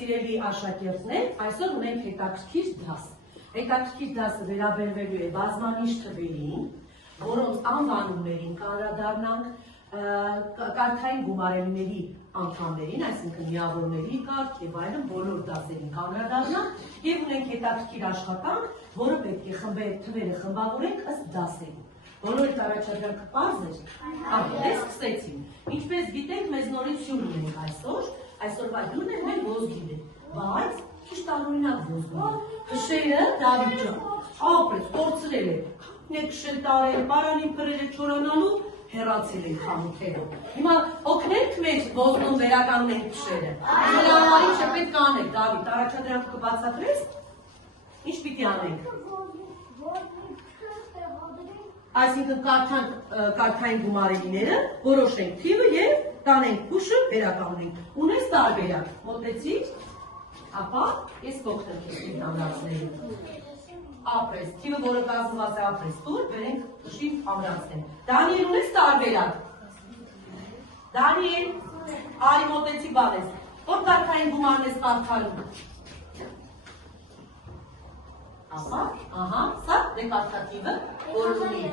սիրելի աշակերտներ, այսօր ունենք հետաքրքիր դաս։ Հետաքրքիր դասը վերաբերվելու է բազմանիշ թվերին, որոնց անվանումներին կանդրադառնանք, կարգային գումարելիների անդամներին, այսինքն միավորների կարգ եւ այլն բոլոր դասերին կանդրադառնանք եւ ունենք հետաքրքիր աշխատանք, որը պետք է թվերը խմբավորենք ըստ դասերի։ Բոլորիդ առաջադրանքը պարզ էր։ Դե սկսեցինք։ Ինչպես գիտենք, մեզ նորից հյուր ունենք այսօրվա հյուրն է մեր ոսգին է, բայց ճիշտ անօրինակ ոսգին է։ Քշերը Դավիթ ջան, ապրեց, կորցրել է, քշել տարել, պարանին փրել է չորանալու, հեռացել են խանութերով։ Հիմա օգնենք մեզ ոսգուն վերականգնենք քշերը։ Լավ, ինչ է պետք անենք, Դավիթ, առաջադրանքը կբացատրես։ Ինչ պիտի անենք։ Այսինքն կարգային գումարելիները, որոշենք թիվը եւ տանենք փուշը վերականգնենք։ Ունես տարբերակ, մոտեցիր, ապա ես կօգնեմ քեզ ամրացնելու։ Ապրես, թիվը, որը կազմված է ապրես, տուր, վերենք փուշին ամրացնենք։ Դանիել, ունես տարբերակ։ Դանիել, արի մոտեցի բանես, որ կարգային գումարն ես կարդալու։ Ապա, ահա, սա դեկարտատիվը, որ ունի։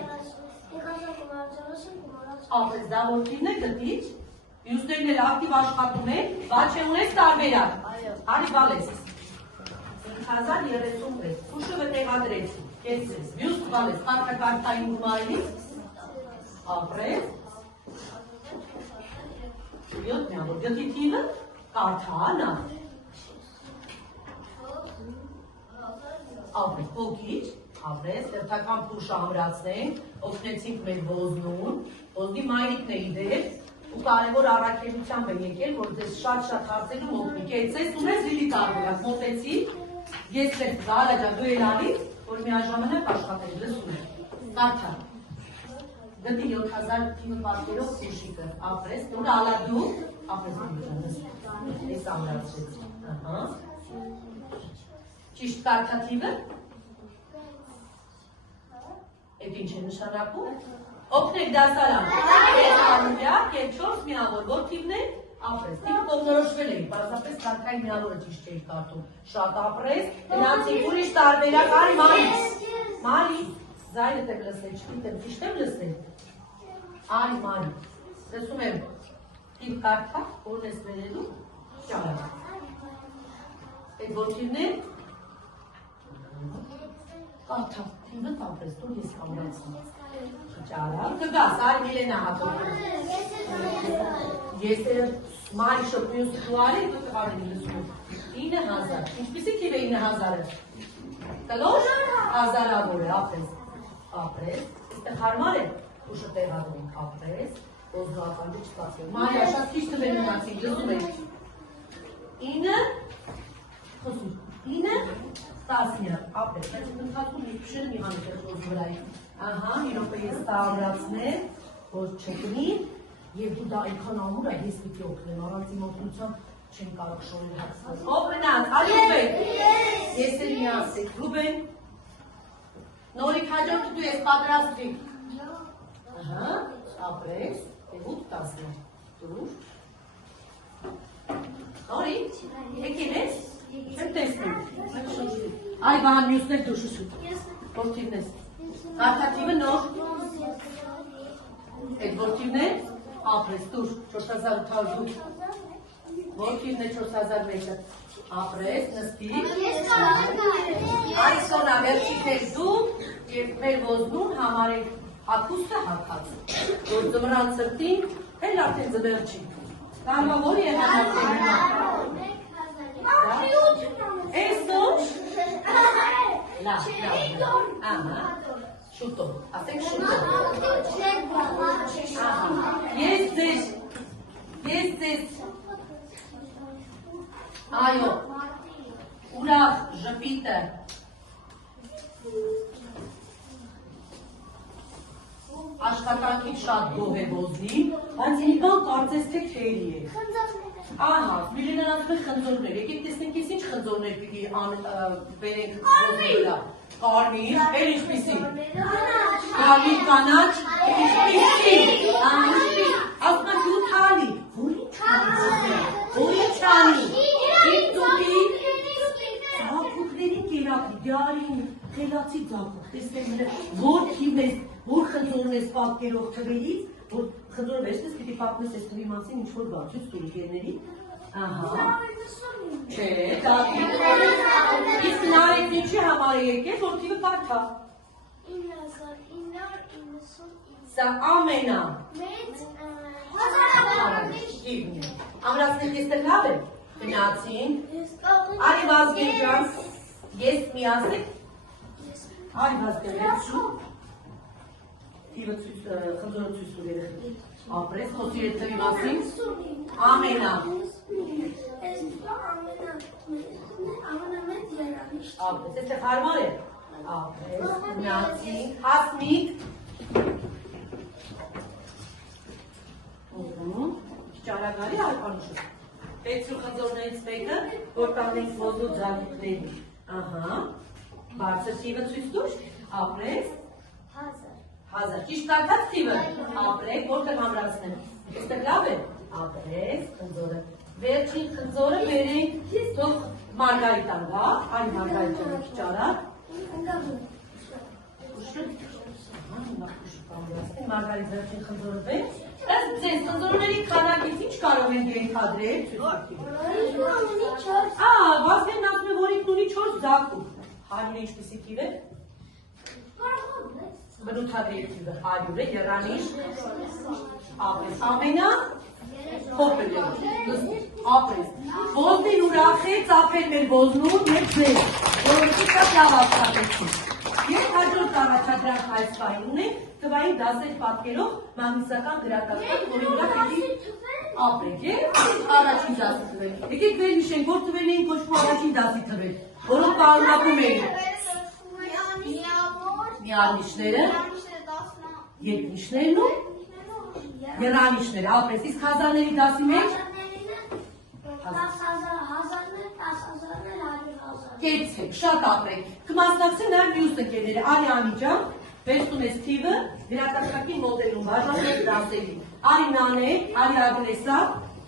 Ապրես, դա որ թիվն է գտիչ, մյուսներն էլ ակտիվ աշխատում են, բաչ է ունես տարբերակ։ Արի բալես։ 5036, փուշը վտեղադրեցի, կեցրես, մյուս բալես, կարգային գումարից, ապրես, 7 միավոր, գտի թիվը, կարդանա։ Ապրես, փոքիչ, ապրես, հերթական փուշը ամրացնենք, օգնեցինք մեր ոսնուն, ոսնի մայրիկն է իդեր, ու կարևոր առաքելությամբ է եկել, որ ձեզ շատ հարցերում օգնի, կեցես, ունես լիլի տարբերակ, մոտեցի, ես ձեզ Զարա ջան, դու էլ արի, որ միաժամանակ աշխատել, լսում եք, կարդա, գտի 7000 թիվը պատկերով փուշիկը, ապրես, տունը ալա դու, ապրես դու ջան, ես ամրացրեցի, ճիշտ կարդաթիվը, էդ ինչ է նշանակում, օգնեք դասարան, ես անմյակ և 4 միավոր, որ թիվն է, ապրես, թիվը կողնորոշվել էի, պարզապես կարգային միավորը ճիշտ չէի կարդում, շատ ապրես, գնացինք ուրիշ տարբերակ, արի Մարի, զայնդ եմ լսել, չգիտեմ, ճիշտ եմ լսել, արի Մարի, լսում եմ, թիվ կարդա, որն ես վերելու, ճարակ, էդ որ թիվն է, կարդա, թիվը ապրես, դու ես կամրացնի, ճարակ, կգաս, արի Միլենա հատող, ես էլ Մարի շոպնյուս դու արի, դու տղարին լսում, 9000, ինչպիսի թիվ է 9000-ը, կլոր, հազարավոր է, ապրես, իստեղ հարմար է, ուշը տեղադրենք, ապրես, ոզգական դու չպացել, Մարի աշած քիչ թվեր մնացին, լսում եք, 9, 10, ապրես, այս ընթացքում ես փշերը մի հանի տեղ ոզ վրայի, ահա, մի րոպե ես տա ամրացնեմ, որ չկնի, և դու դա այնքան ամուր է, ես պիտի օգնեմ, առանց իմ օգնությամբ չեն կարող շորել հացնել։ Ով մնաց, արի Ռուբեն, ես էլ մի ասեք, Ռուբեն, նորիկ հաջորդը դու ես պատրաստվի, ահա, ապրես, 8-10, դուր, նորիկ, եկել ես, չեմ տեսնում, այ բան մյուսներ դուշուսուտ, որ թիվն ես, կարդաթիվը նոր, էդ որ թիվն է, ապրես, դուր, 4800, որ թիվն է 4001-ը, ապրես, նստիր, այսօնա վերջիք ես դու և մեր ոզնում համարենք հակուստը հակած, որ ձմրան ծրտին, էլ արդեն ձվերջի, կարմա որ է համարդեն Ես ոչ, լավ, ահա, շուտով, ասեք շուտով, ես ձեզ, այո, ուրախ ժպիտը, աշխատանքից շատ գոհ է ոզնի, բայց մի բան կարծես թե քերի է, ահա, Միլենան ասում է խնձորներ, եկեք տեսնենք ես ինչ խնձորներ պիտի բերենք ոզնելա, կարմիր, էլ ինչպիսի, կարմիր կանաչ, ինչպիսի, ասում են դու թալի, որի չանի, ձախ, տեսնեմ որ թիվն ես, որ խնձորն ես պատկերող թվերից, որ խնձորը վերջնես պիտի պատմես այս թվի մասին ինչ-որ բան, ցույց տուր ընկերների։ Ահա։ Չէ, դա իսկ նարեկն ինչի համար է եկել, որ թիվը կարդա։ 9999 Սա ամենա մեծ թիվն է։ Ամրացնենք եստեղ լավ է, գնացինք, արի Վազգեն ջան, ես մի ասեք, արի Վազգեն վերցու, թիվը խնձորը ցույց տուր երեխի, ապրես, խոսիր այդ թվի մասին, ամենա, ապրես, եստեղ հարմար է, ապրես, գնացինք, հասմիկ, ճարագարի արկանուշը, պետրու խնձորներից մեկը, որ տանենք ոզու ձանիքների, ահա, բարձր թիվը ցույց տուր, ապրես, 1000, ճիշտ կարդաց թիվը, ապրեք, որտեղ ամրացնեմ, եստեղ լավ է, ապրես, խնձորը, վերջին խնձորը վերենք, թող Մարգարիտան գա, այն Մարգարիտան ճարակ, Մարգարիտ վերջին խնձորը վերջ, ձեզ խնձորների քանակից ինչ կարող ենք ենթադրել, Վազգենն ասում է, որ ինքն ունի 4 ձակում, հարյուրը ինչպիսի թիվ է, բնութագրի թիվը 100 է, եռանիշ, ապրես, ամենա, փոքր է, ապրես, ոզնին ուրախ է, ծափեր մեր ոզնում, մեր ձեր, որովհետև շատ լավ աշխատեցին։ Ես հաջորդ առաջադրանք այս պահին ունենք թվային դասեր պատկերող մագնիսական գրատախտակ, որի վրա պետք է ապրեք, առաջին դասի թվեր։ Եկեք վերհիշենք, որ թվերն էին կոչվում առաջին դասի թվեր, որոնք պարունակում էին միանիշները, երկնիշներն ու եռանիշները, ապրես, իսկ հազարների դասի մեջ կեցեք, շատ ապրեք, կմասնակցեն նաև մյուս ընկերները, Արի Անիջան, վերցնում ես թիվը, գրատախտակի մոդելում բաժանեք դասերի, Արի Նանե, Արի Ագնեսա,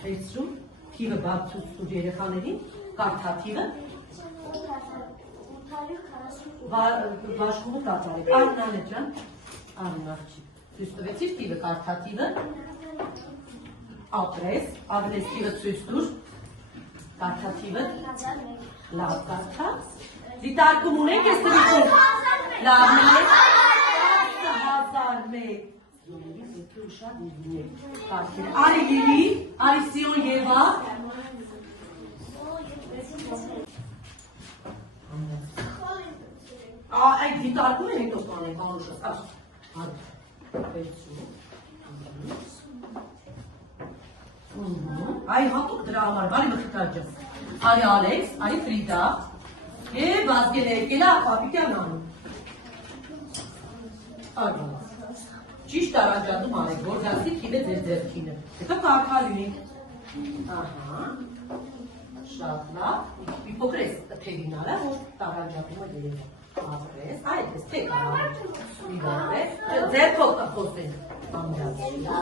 վերցնում, թիվը բացուց տուր երեխաներին, կարդա թիվը, բաշխումը կատարեք, Արի Նանե ջան, Արի Նախչի, ցույց տվեցիր թիվը, կարդա թիվը, ապրես, Ագնես թիվը ցույց տուր, կարդա թիվը, լավ կարդա, դիտարկում ունենք ես թվիչով, լավ նայեք, 1001, Արի Լիլի, Արի Սիոն Եվա, այդ դիտարկում են հետո կանենք, անուշը, այ հատուկ դրա համար, բարի մխիթարջը, Արի Ալեքս, Արի Ֆրիդա, և Վազգեն է եկել է Պապիկյան անում, ճիշտ արանջատում արեք, որ դասի թիվը ձեր ձեռքինը, հետո կարգալյունի, ահա, շատ լավ, մի փոքր ես թևին արա, որ արանջատումը երևա, ապրես, այդպես թեք արանջատում, ձերքով կխոսենք,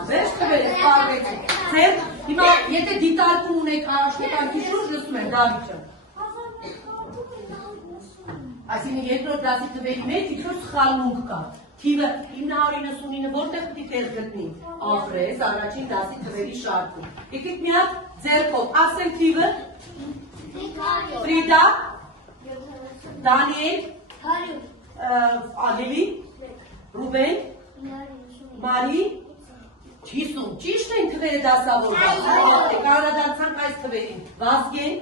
վերջ թվեր ես պարվեցեք, ձեր, հիմա եթե դիտարկում ունեք աշխատանքի շուրջ, լսում են Դավիթը, այսինքն երկրորդ դասի թվերի մեջ ինչ-որ սխալմունք կա, թիվը 999 որտեղ պիտի տեղ գտնի, ապրես, առաջին դասի թվերի շարքում, եկեք մի հատ ձեռքով, ասեմ թիվը, Ֆրիդա, Դանիել, Ալիլի, Ռուբեն, Մարի, 50, ճիշտ են թվերը դասավորված, կանադանցանք այս թվերին, Վազգեն,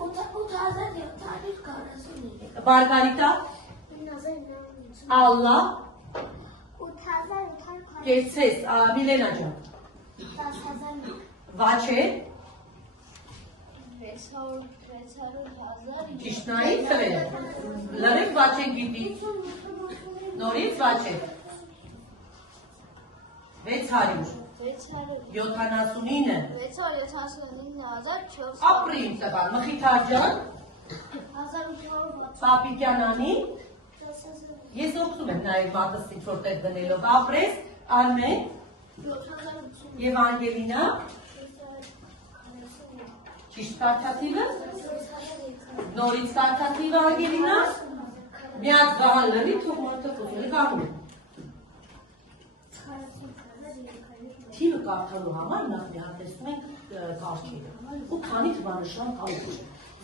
8740, Մարգարիտա, Ալլա, Կերցես, Միլենա ջան, Վաչե, ճիշտ նայեք թվերը, լրեք Վաչեն գիտի, նորից Վաչե, 600, 79, ապրի իմ տղան, Մխիթար ջան, Պապիկյան անի, ես օգնում եմ նաև մատս ինչ-որ տեղ դնելով, ապրես, Արմեն, և Անգելինա, ճիշտ կարդա թիվը, նորից կարդա թիվը Անգելինա, Միած գահան լրի, թող մարդը խոսել գահում։ Թիվը կարդալու համար նախ մի հատ տեսնում ենք կարգերը։ Ու քանի թվանշան կա ուղիղ։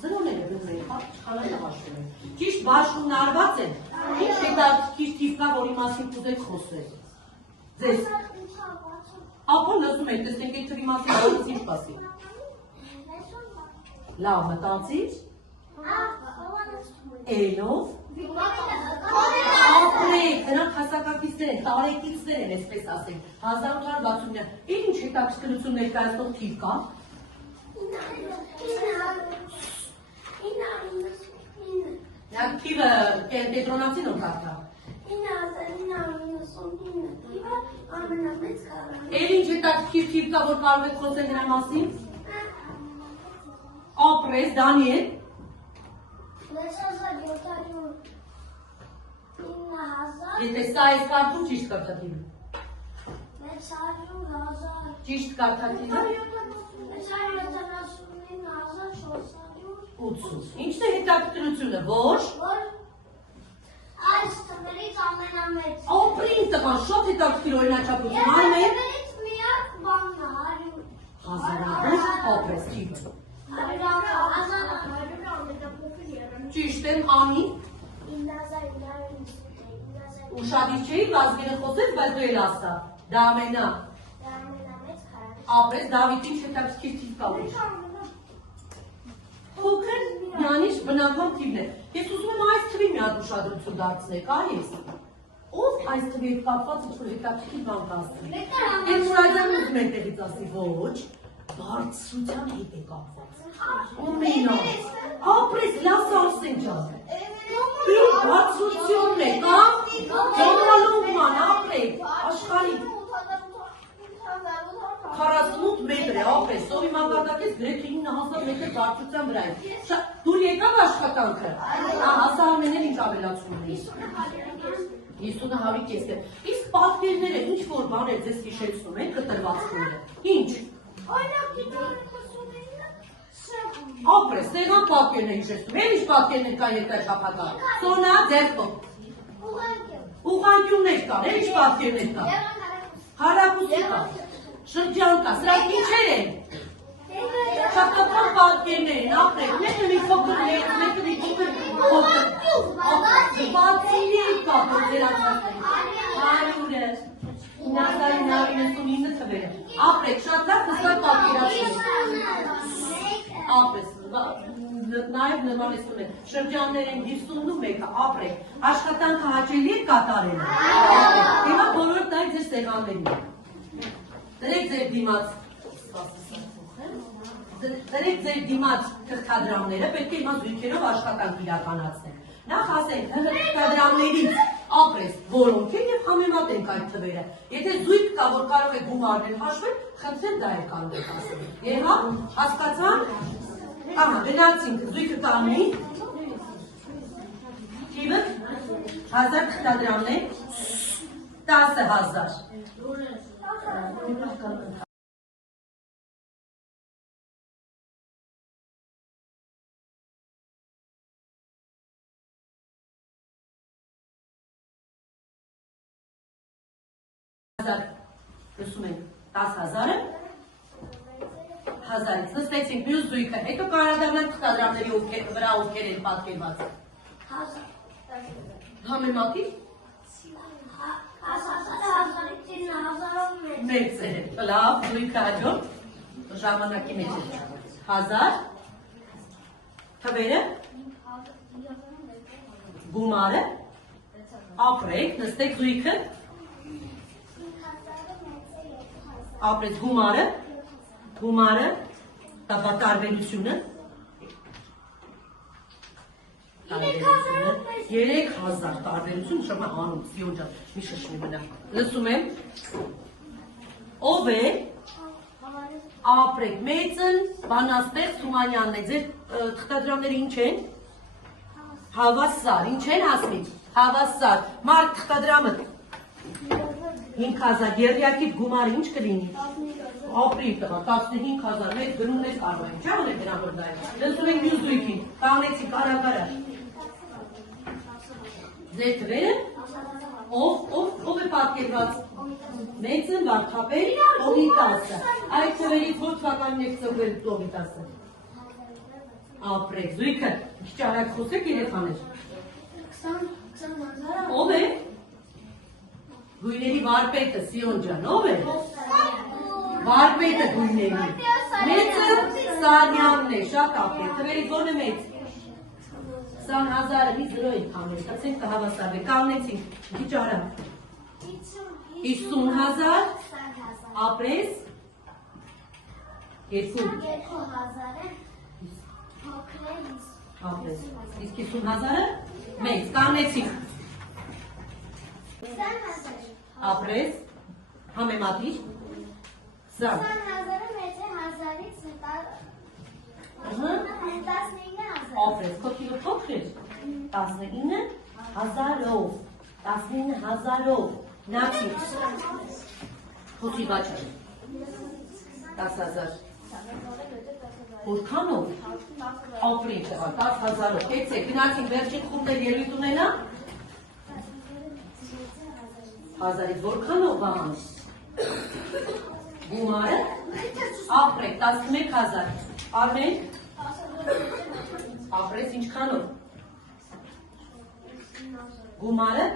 Զրոները գնում են, չխանալը հաշվում են։ Ճիշտ բաշխումն արված են, ինչ հետաքրքիր թիվ կա, որի մասին կուզեք խոսել։ Ձեզ։ Ապա լսում եք, տեսնենք այդ թվի մասին որից ինչ կասի։ Լավ, մտածիր։ Էլով։ Ապրեք, նրանք հասակակիցներ են, տարեկիցներ են, այսպես ասենք, 1869, ինչ հետաքրքրություն ներկայացնող թիվ կա։ Նրանք թիվը կենտրոնացին ու կարդա։ Էլ ինչ հետաքրքիր թիվ կա, որ կարող եք խոսել նրա մասին։ Ապրես, Դանիել։ Եթե սա այս կարդում ճիշտ կարդատիվը։ Ճիշտ կարդատիվը։ 80։ Ինչն է հետաքրքրությունը, որ այս թվերից ամենամեծ։ Ապրին տղան, շատ հետաքրքիր օրինաչափություն, այն է։ Թվերից միակ բանն է 100։ Հազարավոր ապրես թիվը։ Ճիշտ եմ, Անի։ Ուշադիր չէի, վազգերը խոսեց, բայց դու էլ ասա։ Դա ամենա։ Ապրես, Դավիթ ինչ հետաքրքիր թիվ կա ուշ։ Փոքր նանիշ բնական թիվն է։ Ես ուզում եմ այս թվի մի հատ ուշադրություն դարձնեք, այս։ Ով այս թվի հետ կապված հետաքրքիր բան կասի։ Ես Մուրադյանը ուզում եմ տեղից ասի, ոչ, բարձրության հետ է կապված։ Ամենա։ Ապրես, լաս Արսեն ջան։ Ինչ բարձրությունն է, կա։ Ջոմալովման, ապրեք, աշխարհի 48 մետր է, ապրես, սովի մակարդակից գրեթե 9000 մետր բարձրության վրա է։ Դուր եկավ աշխատանքը։ Հասա ամենել ինչ ավելացում ունի։ 50-ը հավի կեստ է։ Իսկ պատկերները ինչ որ բաներ ձեզ հիշեցնում են կտրվածքները։ Ինչ։ Ապրես, սեղան պատկերն է հիշեցնում։ Էլ ինչ պատկերներ կան երկրաչափական։ Սոնա, ձերքով։ Ուղղանկյուններ կան, էլ ինչ պատկերներ կան։ Հարակուսի կա։ Շրջան կա, սրանք ինչեր են։ Շապտական պատկերներ են, ապրեք, մեկը մի փոքր մեծ, մեկը մի փոքր փոքր։ Բացիլի կա, որ ձերացածներ։ 1999 թվերը։ Ապրեք, շատ լավ հստակ պատկերացրեք։ Ապրես, նաև նմանեցնում են, շրջաններ են 51-ը, ապրեք, աշխատանքը հաճելի է կատարել։ Հիմա բոլորը տայք ձեր սեղաններին։ Դրեք ձեր դիմաց թղթադրամները, պետք է հիմա զույգերով աշխատանք իրականացնենք։ Նախ ասենք թղթադրամներից ապրես, որոնք են և համեմատենք այդ թվերը։ Եթե զույգ կա, որ կարող է գումարներ հաշվել, խնդրեմ դա էլ կարող եք ասել։ Եհա, հասկացանք, ահա, գնացինք, զույգը կանի, թիվը, 1000 թղթադրամներ, 10,000։ Լսում ենք 10,000-ը 1000-ից նստեցինք մյուս զույգը, հետո կարադառնանք թղթադրամների վրա ովքեր են պատկերված։ Համեմատի։ Մեծ է, լավ, զույգը հաջորդ ժամանակի մեջ է։ 1000 թվերը գումարը ապրեք, նստեք զույգը ապրեց գումարը, տարբերությունը 3000 տարբերություն, շոմա անում, սիոն ջան, մի շշնի մնա, լսում եմ, ով է, ապրեք, մեծն, բանաստեղծ Թումանյանն է, ձեր թղթադրամները ինչ են, հավասար, ինչ են ասմին, հավասար, մարդ թղթադրամը, 5000 երյակիտ գումարը ինչ կլինի, ապրի տղա, 15000 մեծ գրումներ կարող են, չա ունեք դրան որ դա է, լսում ենք մյուս զույգին, կաղնեցի կարագարար, Ձեր թվերը ով է պատկերված մեծը, վարդապետ, ողի 10-ը։ Այդ թվերից որ թվականին եք ծնվել ողի 10-ը։ Ապրեք, զույգը, քիչ արագ խոսեք երեխաներ։ 20,000 Ով է։ Գույների վարպետը Սիոն ջան, ով է։ Վարպետը գույների։ Մեծը Սանյանն է, շատ ապրեք, թվերից ո՞րն է մեծ։ 20,000-ը մի զրո ենք համել, տացենք կհավասարվենք, կանգնեցինք, քիչ արագ։ 50,000, ապրես, 2, 2,000 ապրես, իսկ 50,000-ը մեծ, կանգնեցինք, 20,000 ապրես, համեմատիր, 20, 20,000-ը մեծ է 1000-ից Ահա, 19,000 ապրես, քո քիլո փոքր էր, 19,000-ով, 19,000-ով, նացինք, խոցի բաչար, 10,000, որքանով, ապրենք, 10,000-ով, կեցեք, գնացինք վերջին խումբեր ելույթ ունենա, 1000-ից որքանով բան, գումարը, ապրեք, 11,000, արմենք, ապրես ինչքանով, գումարը,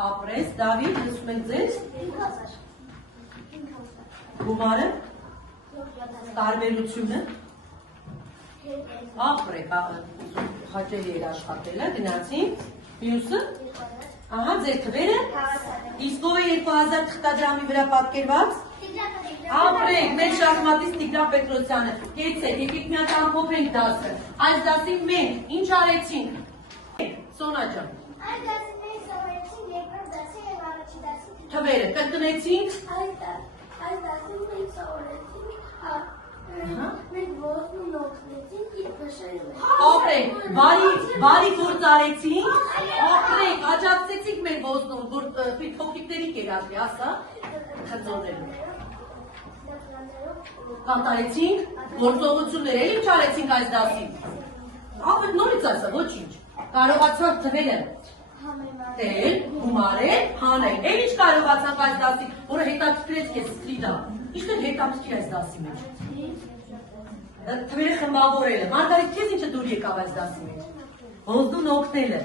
ապրես, Դավիթ, լսում ենք ձեզ, գումարը, տարբերությունը, ապրեք, հաճելի էր աշխատելը, գնացինք, մյուսը, ահա ձեր թվերը, իսկ ով է 2000 թղթադրամի վրա պատկերված, ապրենք, մեր շախմատիստ Տիգրան Պետրոսյանը, կեցեք, եկեք մի հատ ամփոփենք դասը, այս դասի մենք ինչ արեցինք, Սոնա ջան, Այս դասի մենք սովորեցինք երկրորդ դասի և առաջին դասի թվերը, կրկնեցինք, Այս դասի մենք սովորեցինք մենք ոսնում օգնեցինք իր փշերում ապրենք, բարի գործ արեցինք, ապրենք, աջակցեցինք մեր ոզնում, որ փոքրիկների կերածվի, ասա, խնձորներում, կատարեցինք, գործողություններ, էլ ինչ արեցինք այս դասին, ապրեք նորից ասա, ոչինչ, կարողացանք թվերը, տել, գումարել, հանել, էլ ինչ կարողացանք այս դասի, որը հետաքրքրեց քեզ Ֆրիդա, ինչ-որ հետաքրքիր այս դասի մեջ, թվերը խմբավորելը, Մարգարիտ, քեզ ինչը դուր եկավ այս դասի մեջ, ոզնուն օգնելը,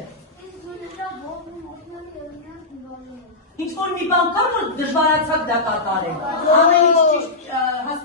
ինչ-որ մի բան կա, որ դժվարացաք դա կատարել, ամեն ինչ ճիշտ հասկացաք